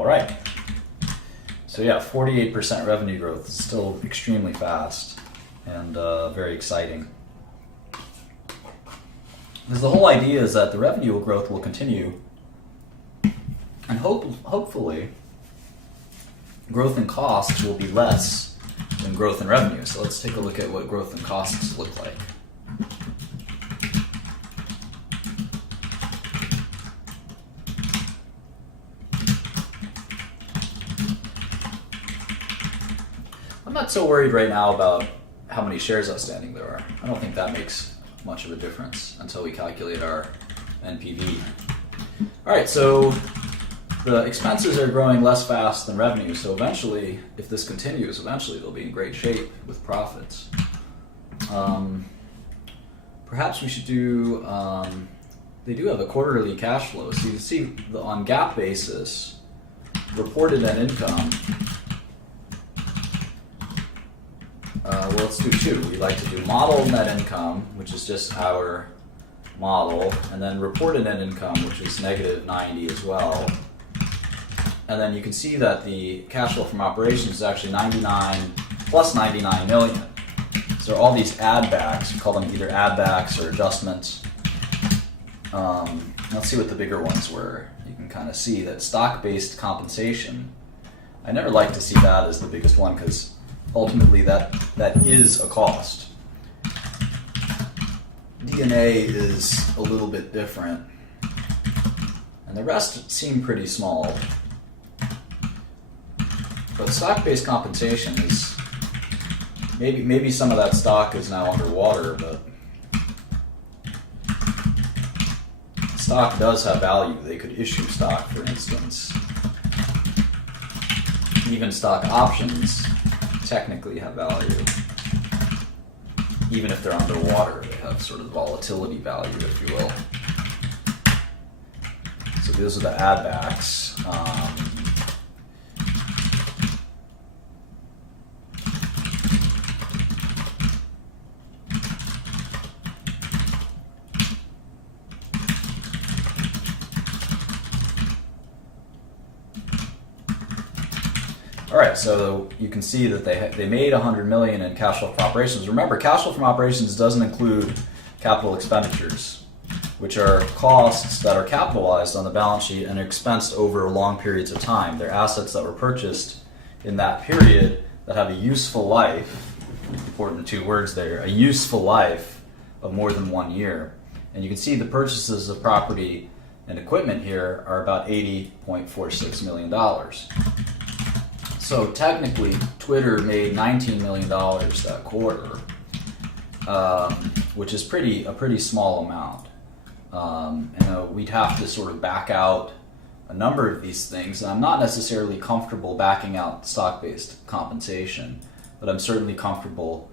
All right. So yeah, 48% revenue growth is still extremely fast and very exciting. Because the whole idea is that the revenue growth will continue, and hopefully growth in costs will be less than growth in revenue. So let's take a look at what growth in costs look like. I'm not so worried right now about how many shares outstanding there are. I don't think that makes much of a difference until we calculate our NPV. All right, so the expenses are growing less fast than revenue, so eventually, if this continues, eventually they'll be in great shape with profits. Perhaps we should do, they do have a quarterly cash flow, so you can see on GAAP basis, reported net income. Well, let's do two. We like to do model net income, which is just our model, and then reported net income, which is negative 90 as well. And then you can see that the cash flow from operations is actually 99 plus 99 million. So all these add backs, we call them either add backs or adjustments. Let's see what the bigger ones were. You can kind of see that stock-based compensation, I never like to see that as the biggest one because ultimately that is a cost. DNA is a little bit different, and the rest seem pretty small. But stock-based compensation is maybe some of that stock is now underwater, but stock does have value. They could issue stock, for instance. Even stock options technically have value. Even if they're underwater, they have sort of volatility value, if you will. So those are the add backs. All right, so you can see that they made 100 million in cash flow from operations. Remember, cash flow from operations doesn't include capital expenditures, which are costs that are capitalized on the balance sheet and are expensed over long periods of time. They're assets that were purchased in that period that have a useful life, important two words there, a useful life of more than 1 year. And you can see the purchases of property and equipment here are about $80.46 million. So technically, Twitter made $19 million that quarter, which is a pretty small amount. We'd have to sort of back out a number of these things, and I'm not necessarily comfortable backing out stock-based compensation, but I'm certainly comfortable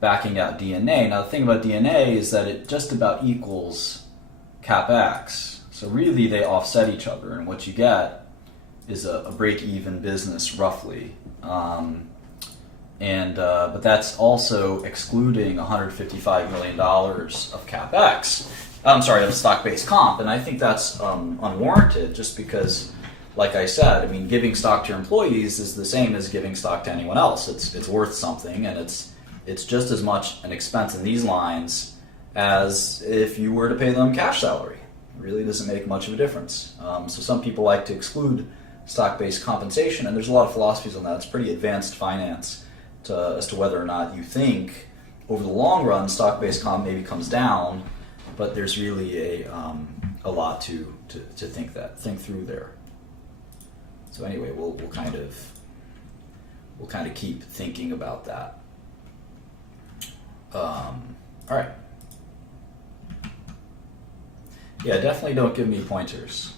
backing out DNA. Now, the thing about DNA is that it just about equals Capex, so really they offset each other, and what you get is a break-even business roughly, but that's also excluding $155 million of Capex. I'm sorry, of stock-based comp, and I think that's unwarranted. Just because, like I said, I mean, giving stock to your employees is the same as giving stock to anyone else. It's worth something, and it's just as much an expense in these lines as if you were to pay them cash salary. It really doesn't make much of a difference. So some people like to exclude stock-based compensation, and there's a lot of philosophies on that. It's pretty advanced finance as to whether or not you think over the long run stock-based comp maybe comes down, but there's really a lot to think through there. So anyway, we'll kind of keep thinking about that. All right. Yeah, definitely don't give me pointers.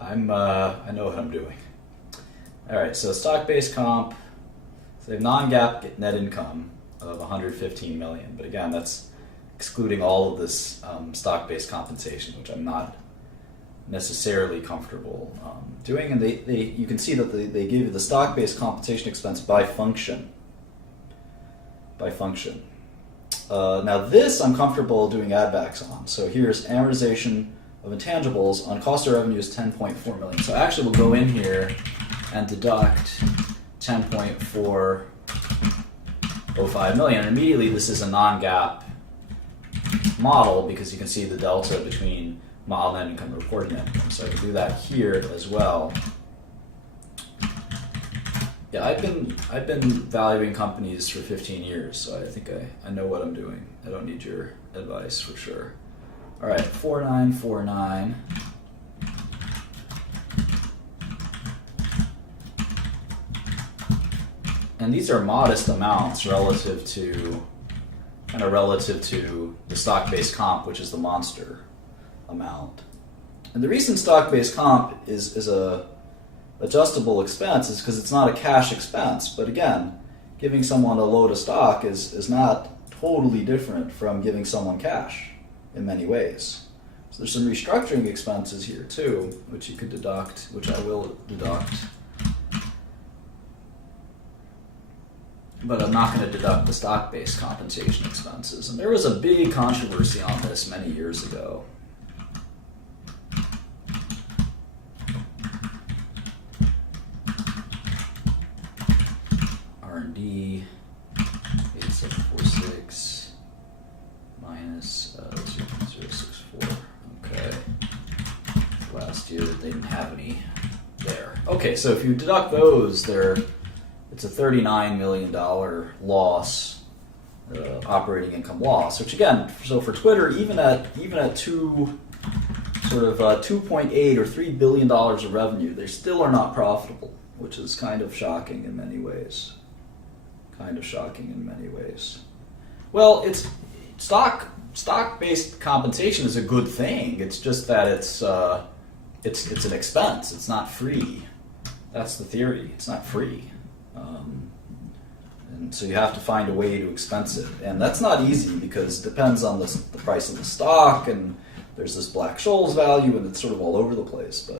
I know what I'm doing. All right, so stock-based comp. So they have non-GAAP net income of 115 million, but again, that's excluding all of this stock-based compensation, which I'm not necessarily comfortable doing. And you can see that they give you the stock-based compensation expense by function. Now this I'm comfortable doing add backs on. So here's amortization of intangibles on cost of revenue is 10.4 million. So actually we'll go in here and deduct 10.405 million. And immediately this is a non-GAAP model because you can see the delta between model net income and reported net income. So I can do that here as well. Yeah, I've been valuing companies for 15 years, so I think I know what I'm doing. I don't need your advice for sure. All right, 4949. And these are modest amounts relative to the stock-based comp, which is the monster amount. And the reason stock-based comp is a adjustable expense is because it's not a cash expense. But again, giving someone a load of stock is not totally different from giving someone cash in many ways. So there's some restructuring expenses here too, which you could deduct, which I will deduct. But I'm not going to deduct the stock-based compensation expenses. And there was a big controversy on this many years ago. R&D 8746 minus 0.064. Okay. Last year they didn't have any there. Okay, so if you deduct those, it's a $39 million loss, operating income loss. Which again, so for Twitter, even at $2.8 or $3 billion of revenue, they still are not profitable, which is kind of shocking in many ways. Well, it's stock-based compensation is a good thing. It's just that it's an expense. It's not free. That's the theory. It's not free. And so you have to find a way to expense it. And that's not easy because it depends on the price of the stock, and there's this Black-Scholes value, and it's sort of all over the place. But